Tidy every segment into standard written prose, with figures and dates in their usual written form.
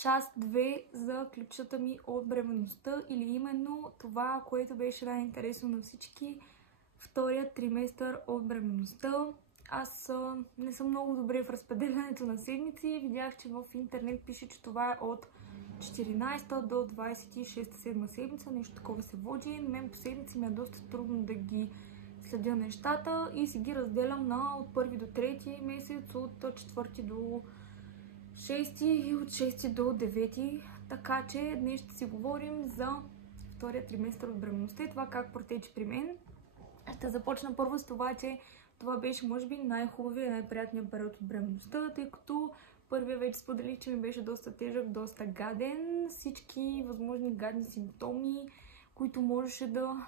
част 2 за клипчета ми от бременността или именно това, което беше най-интересно на всички. Вторият триместър от бременността. Аз не съм много добре в разпределянето на седмици. Видях, че в интернет пише, че това е от 14 до 26-7 седмица. Нещо такова се води. На мен по седмици ми е доста трудно да ги следя нещата и си ги разделям на от 1 до 3 месец, от 4 до 6 и от 6 до 9. Така че днес ще си говорим за втория триместър от бременността и това как протече при мен. Ще започна първо с това, че това беше може би най-хубавия и най-приятният период от бременността, тъй като първия вече споделих, че ми беше доста тежък, доста гаден. Всички възможни гадни симптоми, които можеше да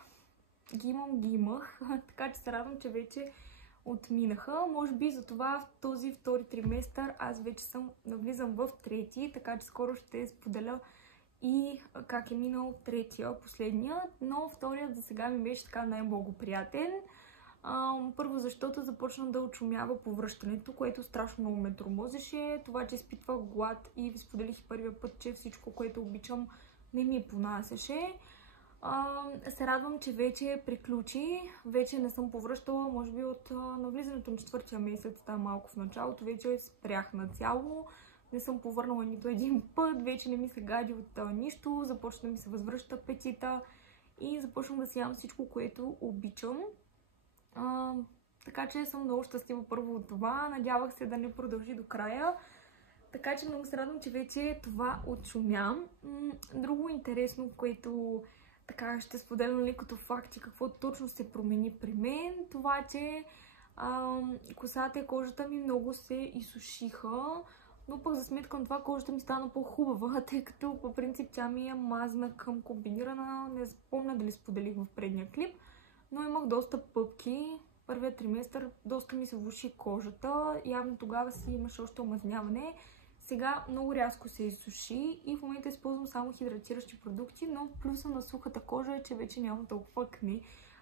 ги имах. Така че се радвам, че вече отминаха. Може би за това в този втори триместър аз вече навлизам в трети, така че скоро ще споделя и как е минал третия, последния, но вторият за сега ми беше така най-благоприятен. Първо защото започна да очумява по връщането, което страшно много ме тормозеше. Това, че изпитвах глад и ви споделих и първия път, че всичко, което обичам, не ми понасяше. Се радвам, че вече приключи. Вече не съм повръщала, може би от навлизането на четвъртия месец, там малко в началото, вече спрях нацяло. Не съм повърнала нито един път, вече не ми се гади от нищо, започна да ми се възвръща апетита и започвам да си ям всичко, което обичам. Така че съм много щастлива първо от това. Надявах се да не продължи до края. Така че много се радвам, че вече това отшумя. Друго интересно, което така ще споделям като факти, какво точно се промени при мен, това, че косата и кожата ми много се изсушиха, но пък за сметка на това кожата ми стана по-хубава, тъй като по принцип тя ми е мазна към комбинирана. Не спомня дали споделих в предния клип, но имах доста пъпки. Първият триместър доста ми се влоши кожата, явно тогава си имаше още омазняване. Сега много рязко се изсуши и в момента използвам само хидратиращи продукти, но плюса на сухата кожа е, че вече няма толкова акне.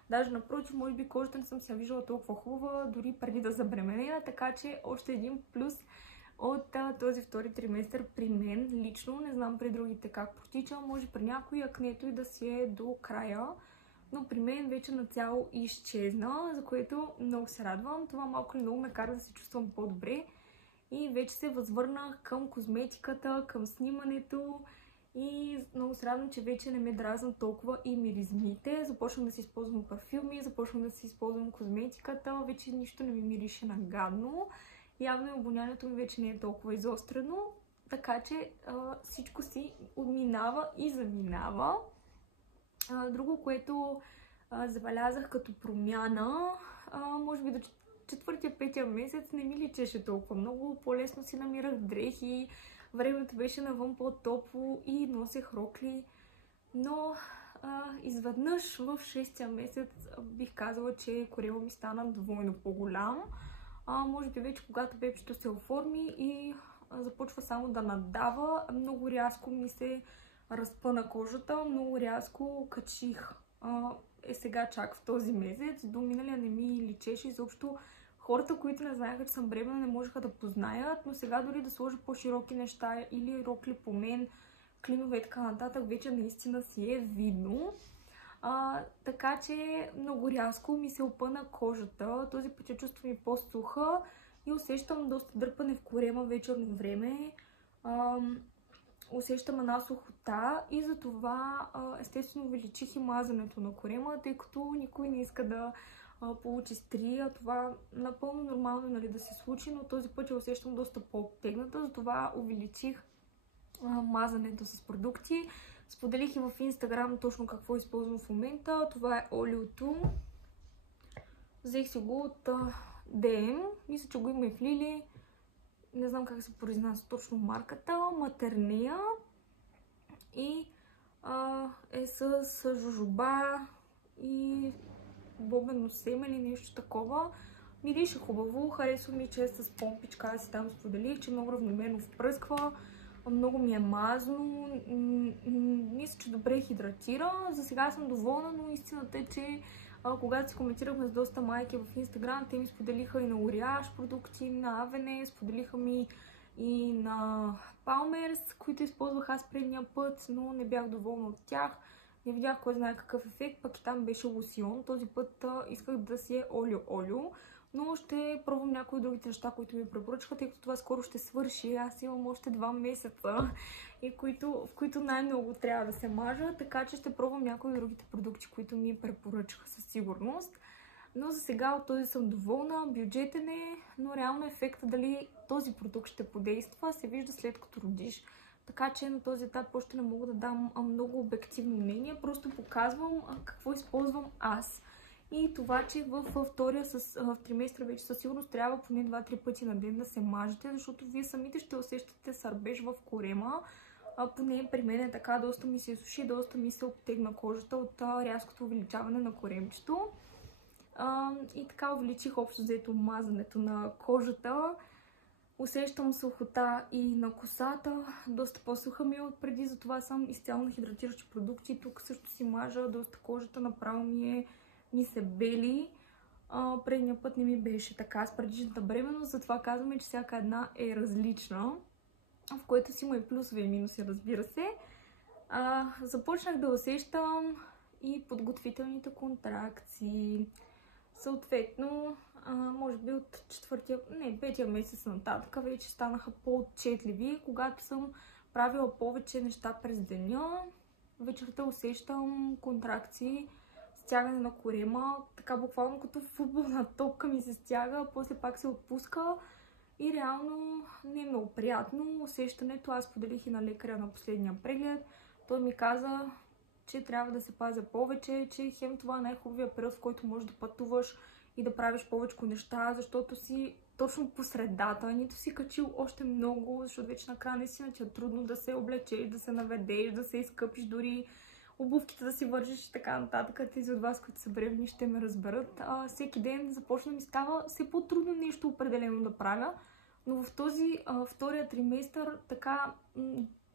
Даже напротив, може би кожата не съм се виждала толкова хубава, дори преди да забременея, така че още един плюс от този втори триместър при мен лично. Не знам при другите как протича, може при някои акнето и да си е до края, но при мен вече нацяло изчезна, за което много се радвам. Това малко или много ме кара да се чувствам по-добре. И вече се възвърнах към козметиката, към снимането и много се радвам, че вече не ме дразнат толкова и миризмите. Започвам да си използвам парфюми, започвам да си използвам козметиката, вече нищо не ми мирише на гадно. Явно и обонянието ми вече не е толкова изострено, така че всичко си отминава и заминава. Друго, което забелязах като промяна, може би до четвъртия-петия месец не ми личеше толкова много, по-лесно си намирах дрехи, времето беше навън по-топло и носех рокли, но изведнъж в 6-тия месец бих казала, че корема ми стана двойно по-голям. Може би вече когато бебчето се оформи и започва само да наддава, много рязко ми се разпъна кожата, много рязко качих. Сега чак в този месец, до миналия не ми личеше изобщо. Хората, които не знаеха, че съм бременна, не можеха да познаят, но сега дори да сложа по-широки неща или рокли по мен, клинове и така нататък, вече наистина си е видно. Така че много рязко ми се опъна кожата, този път я чувствам и по-суха и усещам доста дърпане в корема вечерно време. Усещам една сухота и затова естествено увеличих и мазането на корема, тъй като никой не иска да получи стрия. Това напълно нормално, нали, да се случи, но този път я усещам доста по-обтегната, затова увеличих мазането с продукти. Споделих и в Instagram точно какво използвам в момента. Това е олиото. Взех си го от DM. Мисля, че го има и в Lily. Не знам как се произнася точно марката. Матернея. И е с жожоба и бобено семе или нещо такова. Мирише хубаво. Харесва ми, че е с помпичка. Аз си там споделих, че много равномерно впръсква. Много ми е мазно. Мисля, че добре хидратира. За сега съм доволна, но истината е, че когато си коментирахме с доста майки в Instagram, те ми споделиха и на Ориаж продукти, на Авене, споделиха ми и на Palmer's, които използвах аз предния път, но не бях доволна от тях. Не видях кой знае какъв ефект, пък и там беше лосион. Този път исках да си е олио-олио, но ще пробвам някои от другите неща, които ми препоръчаха, тъй като това скоро ще свърши. Аз имам още 2 месеца, в които най-много трябва да се мажа, така че ще пробвам някои от другите продукти, които ми препоръчаха със сигурност. Но за сега от този съм доволна, бюджетен е, но реално ефекта дали този продукт ще подейства се вижда след като родиш. Така че на този етап още не мога да дам много обективно мнение, просто показвам какво използвам аз. И това, че в триместър вече със сигурност трябва поне 2-3 пъти на ден да се мажете, защото вие самите ще усещате сърбеж в корема. Поне при мен е така, доста ми се суши, доста ми се обтегна кожата от рязкото увеличаване на коремчето. И така увеличих общо взето мазането на кожата. Усещам сухота и на косата. Доста по-суха ми е от преди, затова съм изцяло на хидратиращи продукти. Тук също си мажа, доста кожата направо ми се бели. Предния път не ми беше така с предишната бременност, затова казваме, че всяка една е различна, в което си има и плюсове и минуси, разбира се. Започнах да усещам и подготвителните контракции. Съответно, може би от петия месец нататък вече станаха по-отчетливи. Когато съм правила повече неща през деня, вечерта усещам контракции, стягане на корема, така буквално като футболна топка ми се стяга, после пак се отпуска и реално не е много приятно усещането. Аз поделих и на лекаря на последния преглед. Той ми каза, че трябва да се пазя повече, че хем това е най-хубавия период, в който можеш да пътуваш и да правиш повече неща, защото си точно по средата, нито си качил още много, защото вече накрая наистина че е трудно да се облечеш, да се наведеш, да се изкъпиш, дори обувките да си вържиш и така нататък. Тези от вас, които са бременни, ще ме разберат. Всеки ден започна ми става все по-трудно нещо определено да правя, но в този втория триместър така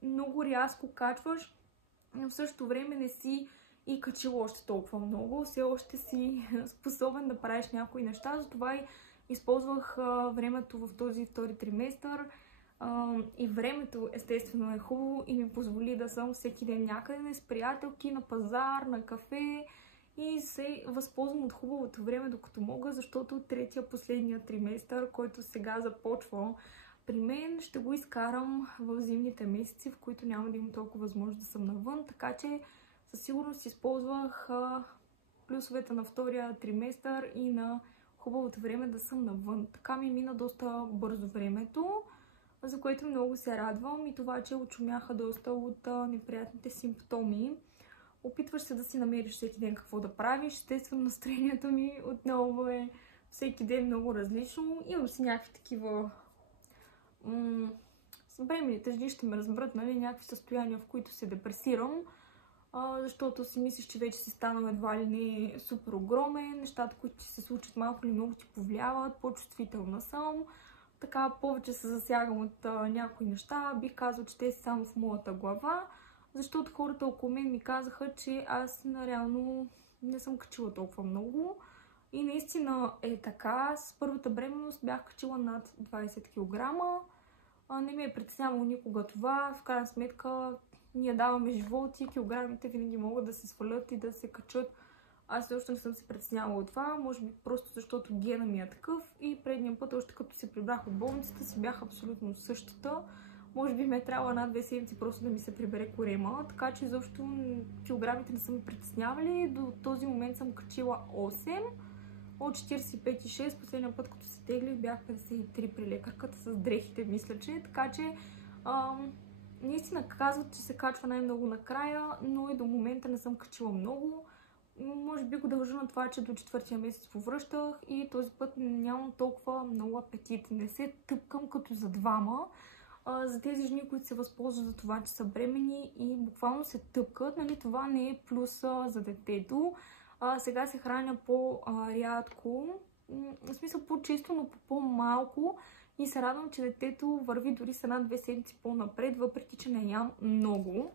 много рязко качваш, но в същото време не си и качил още толкова много. Все още си способен да правиш някои неща, затова и използвах времето в този втори триместър. И времето естествено е хубаво и ми позволи да съм всеки ден някъде с приятелки, на пазар, на кафе и се възползвам от хубавото време докато мога, защото третия, последния триместър, който сега започва при мен, ще го изкарам в зимните месеци, в които няма да имам толкова възможност да съм навън, така че със сигурност използвах плюсовете на втория триместър и на хубавото време да съм навън. Така ми мина доста бързо времето, за което много се радвам и това, че очумяха доста от неприятните симптоми. Опитваш се да си намериш всеки ден какво да правиш. Естествено, настроението ми отново е всеки ден много различно. Имам си някакви такива... С бременните жени ще ме разберат, нали, някакви състояния, в които се депресирам, защото си мислиш, че вече си станал едва ли не супер огромен, нещата, които се случат малко или много ти повлияват, по-чувствителна съм. Така повече се засягам от някои неща, бих казал, че те са само в моята глава, защото хората около мен ми казаха, че аз реално не съм качила толкова много. И наистина е така, с първата бременност бях качила над 20 кг. Не ми е притеснявало никога това, в крайна сметка ние даваме живот и килограмите винаги могат да се свалят и да се качат. Аз също не съм се притеснявала от това, може би просто защото гена ми е такъв и предния път, още като се прибрах от болницата, си бях абсолютно същата. Може би ме е трябвало една-две седмици просто да ми се прибере корема, така че изобщо килограмите не са ме притеснявали. До този момент съм качила 8, от 45,6, последния път като се теглих бях 53 при лекарката с дрехите, мисля, че, така че наистина казват, че се качва най-много накрая, но и до момента не съм качила много. Може би го дължа на това, че до 4-тия месец повръщах и този път нямам толкова много апетит. Не се тъпкам като за двама. За тези жени, които се възползват за това, че са бремени и буквално се тъпкат, нали, това не е плюс за детето. Сега се храня по-рядко, в смисъл по-често, но по-малко и се радвам, че детето върви дори с една-две седмици по-напред, въпреки че не ям много,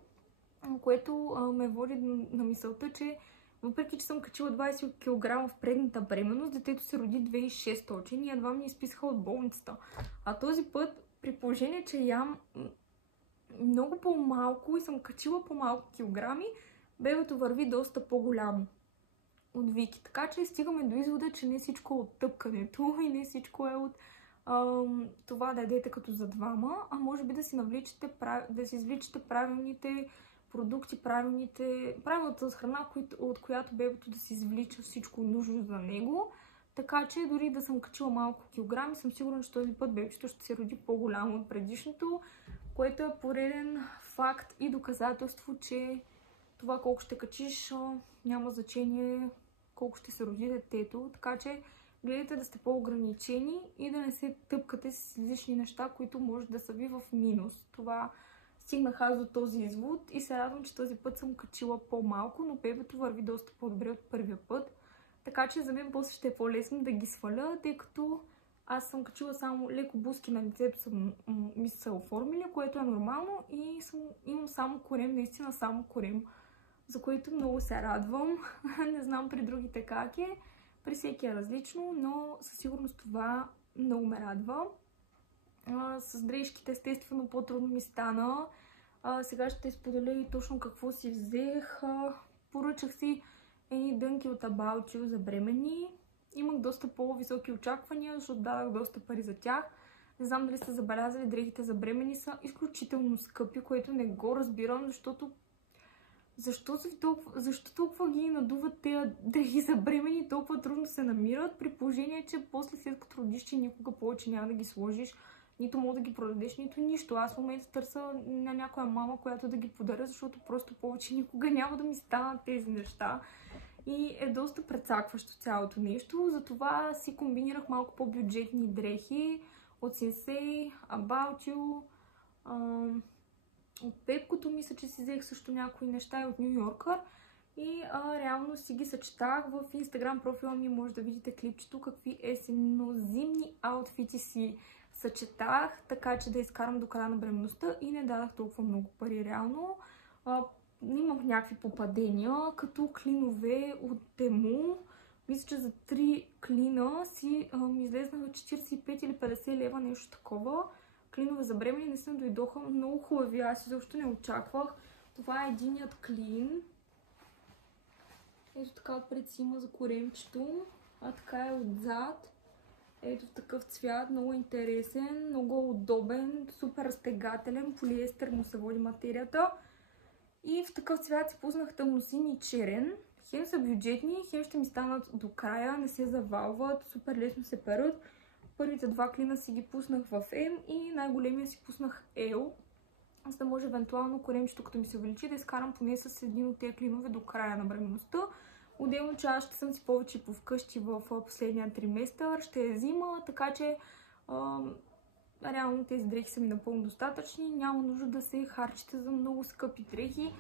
което ме води на мисълта, че въпреки че съм качила 20 кг в предната бременност, детето се роди 2600 и едва ми изписаха от болницата. А този път при положение, че ям много по-малко и съм качила по-малко килограми, бебето върви доста по-голямо от Вики. Така че стигаме до извода, че не всичко е от тъпкането и не всичко е от това да ядете като за двама, а може би да си извличате правилните продукти, правилната храна, от която бебето да си извлича всичко нужно за него. Така че дори да съм качила малко килограми, съм сигурна, че този път бебето ще се роди по-голямо от предишното, което е пореден факт и доказателство, че това колко ще качиш няма значение колко ще се роди детето. Така че гледайте да сте по-ограничени и да не се тъпкате с лични неща, които може да са ви в минус. Това стигнах аз до този извод и се радвам, че този път съм качила по-малко, но бебето върви доста по-добре от първия път. Така че за мен после ще е по-лесно да ги сваля, тъй като аз съм качила само леко бузки на лицето, ми са оформили, което е нормално и имам само корем, наистина само корем, за което много се радвам. Не знам при другите как е, при всеки е различно, но със сигурност това много ме радва. С дрежките естествено по-трудно ми стана. Сега ще споделя и точно какво си взех. Поръчах си едни дънки от About You за бремени. Имах доста по-високи очаквания, защото дадах доста пари за тях. Не знам дали сте забелязали, дрехите за бремени са изключително скъпи, което не го разбирам, защото защо толкова ги надуват тези дрехи за бремени, толкова трудно се намират, при положение, че после след като родиш, че никога повече няма да ги сложиш, нито мога да ги продадеш, нито нищо. Аз в момента търся на някоя мама, която да ги подаря, защото просто повече никога няма да ми станат тези неща. И е доста прецакващо цялото нещо, затова си комбинирах малко по-бюджетни дрехи от Sensei, About You, от Пепкото мисля, че си взех също някои неща и от New Yorker. И реално си ги съчетах. В Instagram профила ми може да видите клипчето какви есенно-зимни аутфити си съчетах, така че да изкарам до края на бременността и не дадах толкова много пари реално. Имах някакви попадения, като клинове от Temu. Мисля, че за 3 клина ми излезнаха 45 или 50 лева, нещо такова. Клинове за бремени не се дойдоха много хубави, аз изобщо не очаквах. Това е единият клин. Ето така отпред си има за коремчето, а така е отзад. Ето в такъв цвят, много интересен, много удобен, супер разтегателен, полиестер му се води материята. И в такъв цвят си пуснах тъмносин и черен. Хем са бюджетни, хем ще ми станат до края, не се завалват, супер лесно се перат. Първите 2 клина си ги пуснах в M и най-големия си пуснах L, за да може евентуално коремчето, като ми се увеличи, да изкарам поне с един от тези клинове до края на бременността. Отделно, че аз ще съм си повече по вкъщи в последния триместър, ще е зима, така че реално тези дрехи са ми напълно достатъчни. Няма нужда да се харчите за много скъпи дрехи,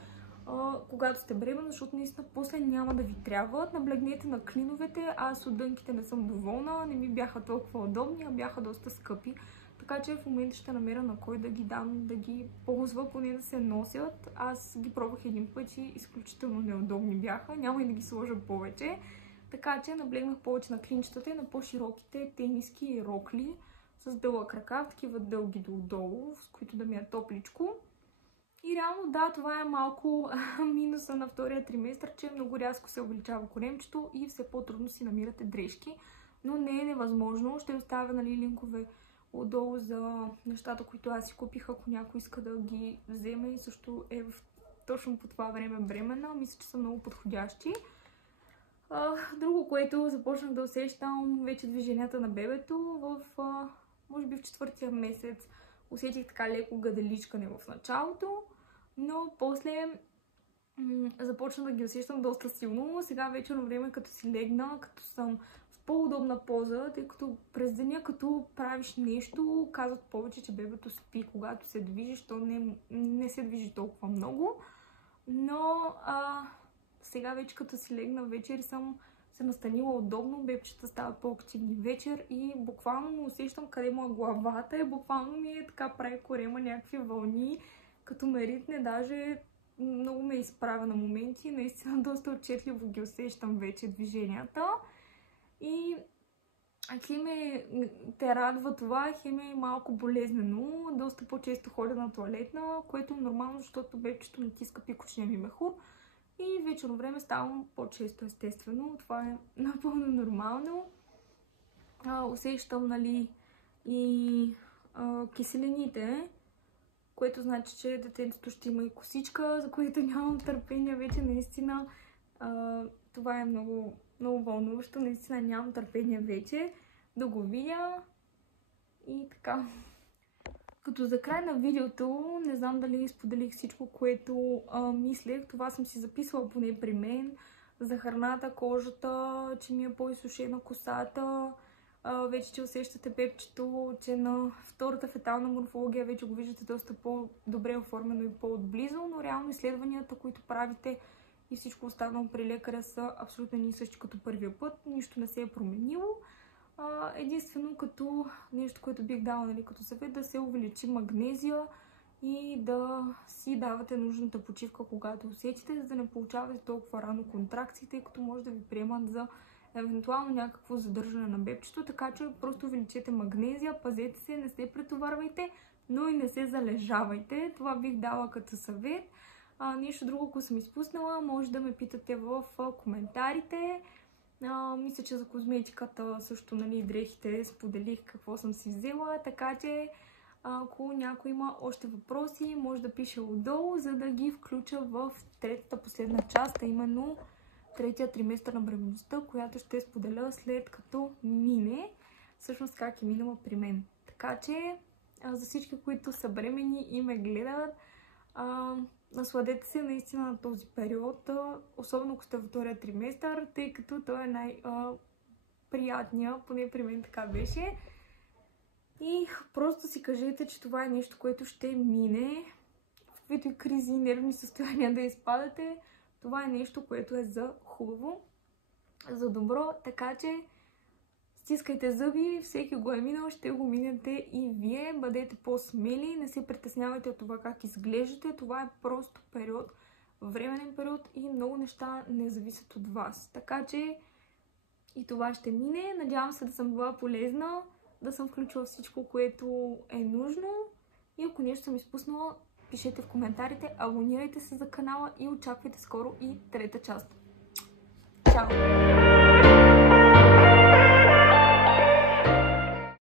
когато сте бременна, защото наистина после няма да ви трябват. Наблегнете на клиновете, аз от дънките не съм доволна, не ми бяха толкова удобни, а бяха доста скъпи. Така че в момента ще намеря на кой да ги дам, да ги ползва, поне да се носят. Аз ги пробвах един път и изключително неудобни бяха, няма и да ги сложа повече. Така че наблегнах повече на клинчетата и на по-широките тениски и рокли с дълъг ръкав, такива дълги долу, с които да ми е топличко. И реално да, това е малко минуса на втория триместър, че много рязко се увеличава коремчето и все по-трудно си намирате дрежки. Но не е невъзможно. Ще оставя линкове отдолу за нещата, които аз си купих, ако някой иска да ги вземе и също е точно по това време бременна. Мисля, че са много подходящи. Друго, което започнах да усещам, вече движенията на бебето може би в 4-тия месец. Усетих така леко гаделичкане в началото, но после започна да ги усещам доста силно. Сега вечерно време, като си легна, като съм в по-удобна поза, тъй като през деня, като правиш нещо, казват повече, че бебето спи. Когато се движиш, то не се движи толкова много. Но сега вече, като си легна вечер, съм се настанила удобно, бебчета стават по-активни вечер и буквално му усещам къде му е главата и буквално ми е така прави корема някакви вълни, като ме ритне, даже много ме изправя на моменти, наистина доста отчетливо ги усещам вече движенията. И хем те радва това, хем е малко болезнено, доста по-често ходя на тоалетна, което е нормално, защото бебчето натиска пикочния ми мехур и вечерно време ставам по-често, естествено. Това е напълно нормално. Усещам, нали, и киселените, което значи, че детенцето ще има и косичка, за което нямам търпение вече. Наистина това е много, много вълнуващо. Наистина нямам търпение вече да го видя. И така. Като за край на видеото, не знам дали споделих всичко, което мислех. Това съм си записала поне при мен. За храната, кожата, че ми е по-изсушена косата. Вече, че усещате бебчето, че на втората фетална морфология вече го виждате доста по-добре оформено и по-отблизо, но реално изследванията, които правите и всичко останало при лекаря са абсолютно ни същи като първия път. Нищо не се е променило. Единствено като нещо, което бих дала, нали, като съвет, да се увеличи магнезия и да си давате нужната почивка, когато усетите, за да не получавате толкова рано контракции, тъй като може да ви приемат за евентуално някакво задържане на бебчето, така че просто увеличете магнезия, пазете се, не се претоварвайте, но и не се залежавайте. Това бих дала като съвет. Нещо друго, ако съм изпуснала, може да ме питате в коментарите. Мисля, че за козметиката също, нали, дрехите споделих какво съм си взела, така че ако някой има още въпроси, може да пише отдолу, за да ги включа в третата последна част, а именно третия триместър на бременността, която ще споделя след като мине, всъщност как е минала при мен. Така че за всички, които са бремени и ме гледат, насладете се наистина на този период, особено ако сте във втория триместър, тъй като той е най-приятният, поне при мен така беше. И просто си кажете, че това е нещо, което ще мине, в каквито и кризи и нервни състояния да изпадате. Това е нещо, което е за хубаво, за добро, така че стискайте зъби, всеки го е минал, ще го минете и вие. Бъдете по-смели, не се притеснявайте от това как изглеждате. Това е просто период, временен период и много неща не зависят от вас. Така че и това ще мине. Надявам се да съм била полезна, да съм включила всичко, което е нужно. И ако нещо съм изпуснала, пишете в коментарите, абонирайте се за канала и очаквайте скоро и трета част. Чао!